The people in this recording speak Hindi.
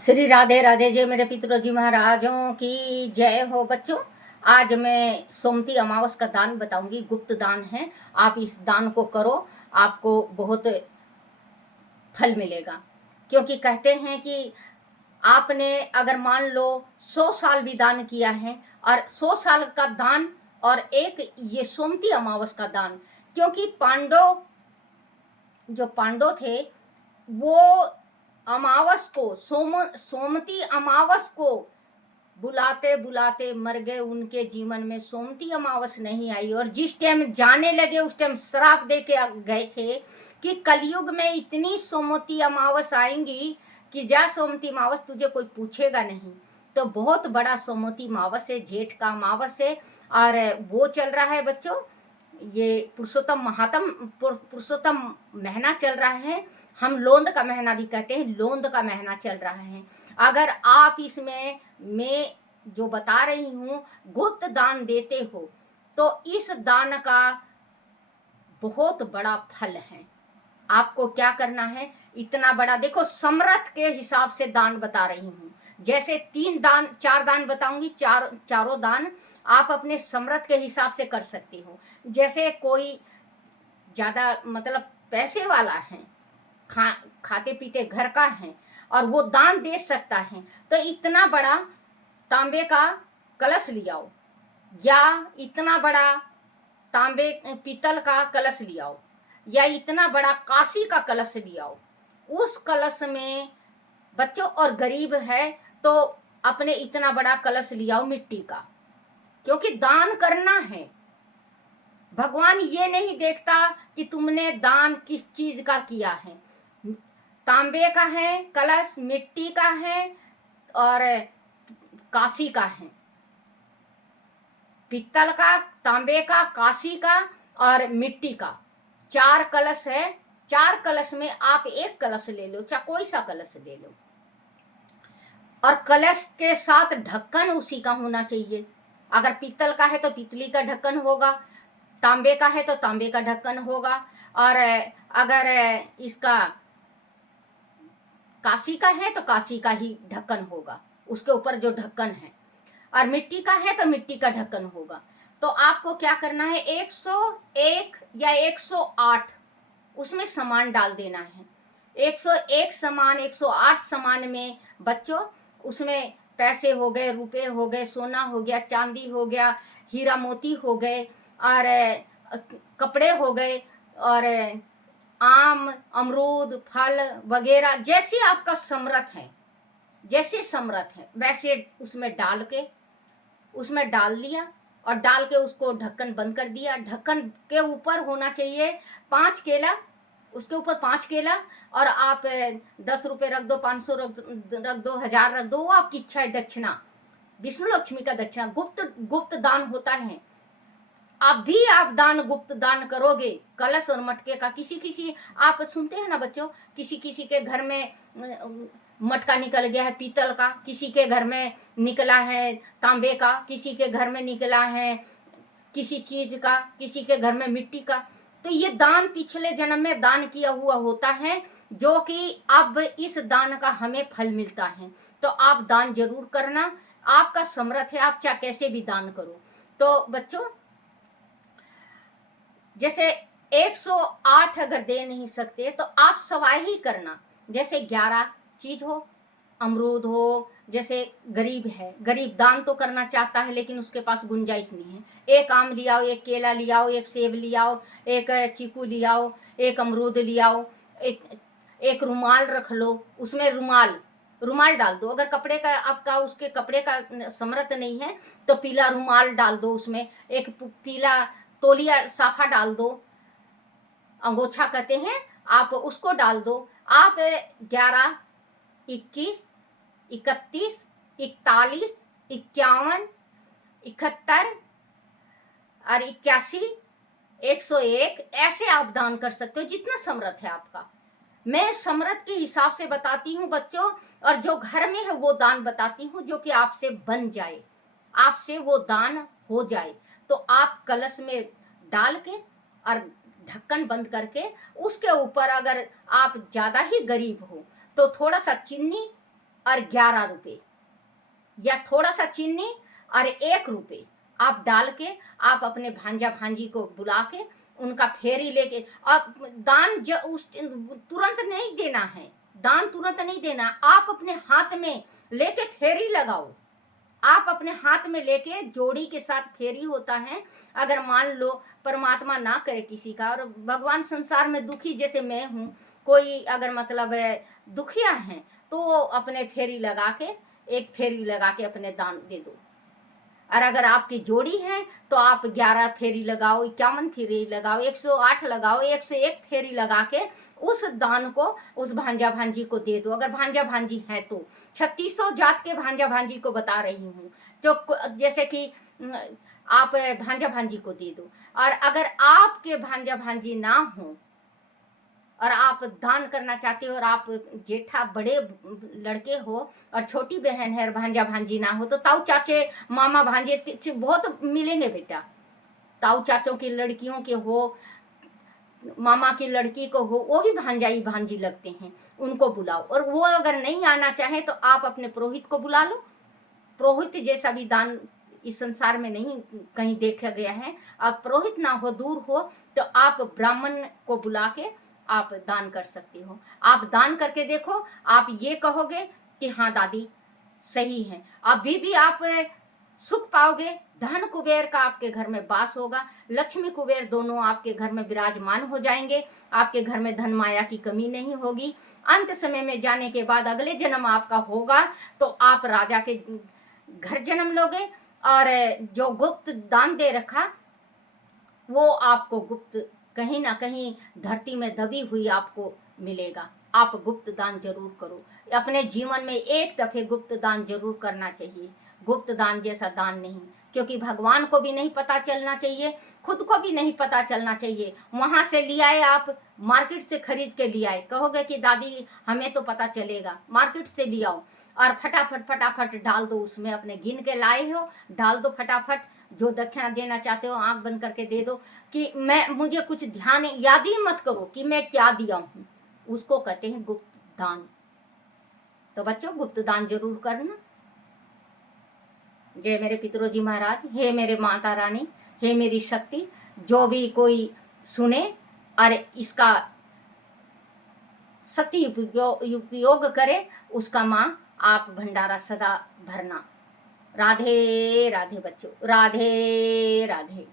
श्री राधे राधे जय मेरे पितरोजी महाराजों की जय हो। बच्चों, आज मैं सोमती अमावस का दान बताऊंगी। गुप्त दान है, आप इस दान को करो, आपको बहुत फल मिलेगा। क्योंकि कहते हैं कि आपने अगर मान लो 100 साल भी दान किया है, और 100 साल का दान और एक ये सोमती अमावस का दान, क्योंकि जो पांडव थे वो अमावस को सोमती अमावस को बुलाते बुलाते मर गए। उनके जीवन में सोमती अमावस नहीं आई, और जिस टाइम जाने लगे उस टाइम श्राप दे के गए थे कि कलयुग में इतनी सोमती अमावस आएंगी कि जा सोमती अमावस तुझे कोई पूछेगा नहीं। तो बहुत बड़ा सोमती अमावस है, जेठ का अमावस है, और वो चल रहा है बच्चों। ये पुरुषोत्तम महीना चल रहा है। हम लोंद का महीना भी कहते हैं, लोंद का महीना चल रहा है। अगर आप इसमें मैं जो बता रही हूँ गुप्त दान देते हो तो इस दान का बहुत बड़ा फल है। आपको क्या करना है, इतना बड़ा देखो, समर्थ के हिसाब से दान बता रही हूँ। जैसे 4 दान बताऊंगी, चारों दान आप अपने समर्थ के हिसाब से कर सकती हो। जैसे कोई ज्यादा मतलब पैसे वाला है, खाते पीते घर का है और वो दान दे सकता है, तो इतना बड़ा तांबे का कलश लियाओ, या इतना बड़ा तांबे पीतल का कलश लियाओ, या इतना बड़ा कांसी का कलश लियाओ। उस कलश में बच्चों, और गरीब है तो अपने इतना बड़ा कलश लियाओ मिट्टी का, क्योंकि दान करना है। भगवान ये नहीं देखता कि तुमने दान किस चीज का किया है। तांबे का है कलश, मिट्टी का है और कांसी का है। पित्तल का, तांबे का, कांसी का और मिट्टी का 4 कलश है। 4 कलश में आप एक कलश ले लो, चाहे कोई सा कलश ले लो, और कलश के साथ ढक्कन उसी का होना चाहिए। अगर पीतल का है तो पीतली का ढक्कन होगा, तांबे का है तो तांबे का ढक्कन होगा, और अगर इसका कांसी का है तो कांसी का ही ढक्कन होगा, उसके ऊपर जो ढक्कन है। और मिट्टी का है तो मिट्टी का ढक्कन होगा। तो आपको क्या करना है, 101 या 108 उसमें सामान डाल देना है। 101 सामान, 108 सामान में बच्चों, उसमें पैसे हो गए, रुपए हो गए, सोना हो गया, चांदी हो गया, हीरा मोती हो गए, और कपड़े हो गए, और आम, अमरूद, फल वगैरह, जैसे आपका समर्थ है, जैसे समर्थ है वैसे उसमें डाल लिया, और डाल के उसको ढक्कन बंद कर दिया। ढक्कन के ऊपर होना चाहिए 5 केला, उसके ऊपर 5 केला, और आप 10 रुपये रख दो, 500 रख दो, 1000 रख दो, वो आपकी इच्छा है। दक्षिणा विष्णु लक्ष्मी का दक्षिणा गुप्त दान होता है। आप दान गुप्त दान करोगे कलश और मटके का। किसी आप सुनते हैं ना बच्चों, किसी के घर में मटका निकल गया है पीतल का, किसी के घर में निकला है तांबे का, किसी के घर में निकला है किसी चीज का, किसी के घर में मिट्टी का। तो ये दान पिछले जन्म में दान किया हुआ होता है, जो कि अब इस दान का हमें फल मिलता है। तो आप दान जरूर करना, आपका समर्थ है, आप चाहे कैसे भी दान करो। तो बच्चों, जैसे 108 अगर दे नहीं सकते तो आप सवाई ही करना। जैसे 11 चीज हो, अमरूद हो, जैसे गरीब है, गरीब दान तो करना चाहता है लेकिन उसके पास गुंजाइश नहीं है। एक आम लियाओ, एक केला लियाओ, एक सेब लियाओ, एक चीकू लियाओ, एक अमरूद लियाओ, एक रुमाल रख लो, उसमें रुमाल डाल दो। अगर कपड़े का आपका उसके कपड़े का समर्थ नहीं है तो पीला रुमाल डाल दो, उसमें एक पीला तौलिया साफा डाल दो, अंगोछा कहते हैं, आप उसको डाल दो। आप 11, 21, 31, 41, 51, 71 और 81, 101 ऐसे आप दान कर सकते हो, जितना समर्थ है आपका। मैं समर्थ के हिसाब से बताती हूँ बच्चों, और जो घर में है वो दान बताती हूँ, जो कि आपसे बन जाए, आपसे वो दान हो जाए। तो आप कलश में डाल के और ढक्कन बंद करके, उसके ऊपर अगर आप ज़्यादा ही गरीब हो तो थोड़ा सा चीनी और 11 रुपये, या थोड़ा सा चीनी और 1 रुपये आप डाल के आप अपने भांजा भांजी को बुला के उनका फेरी लेके, अब दान उस तुरंत नहीं देना है, दान तुरंत नहीं देना, आप अपने हाथ में लेके फेरी लगाओ। आप अपने हाथ में लेके जोड़ी के साथ फेरी होता है। अगर मान लो परमात्मा ना करे किसी का, और भगवान संसार में दुखी जैसे मैं हूँ, कोई अगर मतलब दुखिया है तो अपने फेरी लगा के, एक फेरी लगा के अपने दान दे दो। और अगर आपकी जोड़ी है तो आप 11 फेरी लगाओ, 51 फेरी लगाओ, 108 लगाओ, 101 फेरी लगा के उस दान को उस भांजा भांजी को दे दो। अगर भांजा भांजी है तो 3600 जात के भांजा भांजी को बता रही हूँ, जो जैसे कि आप भांजा भांजी को दे दो। और अगर आपके भांजा भांजी ना हो और आप दान करना चाहते हो, और आप जेठा बड़े लड़के हो और छोटी बहन है और भांजा भांजी ना हो, तो ताऊ चाचे मामा भांजे बहुत मिलेंगे बेटा। ताऊ चाचों की लड़कियों के हो, मामा की लड़की को हो, वो भी भांजाई भांजी लगते हैं, उनको बुलाओ। और वो अगर नहीं आना चाहे तो आप अपने पुरोहित को बुला लो। पुरोहित जैसा भी दान इस संसार में नहीं कहीं देखा गया है। अब पुरोहित ना हो, दूर हो, तो आप ब्राह्मण को बुला के आप दान कर सकते हो। आप दान करके देखो, आप ये कहोगे कि हाँ दादी सही है, अभी भी आप सुख पाओगे। धन कुबेर का आपके घर में वास होगा, लक्ष्मी कुबेर दोनों आपके घर में विराजमान हो जाएंगे। आपके घर में धन माया की कमी नहीं होगी। अंत समय में जाने के बाद अगले जन्म आपका होगा तो आप राजा के घर जन्म लोगे, और जो गुप्त दान दे रखा वो आपको गुप्त कहीं ना कहीं धरती में दबी हुई आपको मिलेगा। आप गुप्त दान जरूर करो। अपने जीवन में एक दफे गुप्त दान जरूर करना चाहिए। गुप्त दान जैसा दान नहीं, क्योंकि भगवान को भी नहीं पता चलना चाहिए, खुद को भी नहीं पता चलना चाहिए। वहां से ले आए आप, मार्केट से खरीद के ले आए, कहोगे कि दादी हमें तो पता चलेगा, मार्केट से ले आओ और फटाफट फटाफट डाल दो उसमें। अपने गिन के लाए हो, डाल दो फटाफट। जो दक्षिणा देना चाहते हो आंख बंद करके दे दो, कि मैं मुझे कुछ ध्यान याद ही मत करो कि मैं क्या दिया हूं। उसको कहते हैं गुप्त दान। तो बच्चों गुप्त दान जरूर करना। जय मेरे पितरोजी महाराज, हे मेरे माता रानी, हे मेरी शक्ति, जो भी कोई सुने और इसका सती उपयोग करे, उसका माँ आप भंडारा सदा भरना। राधे राधे बच्चों, राधे राधे।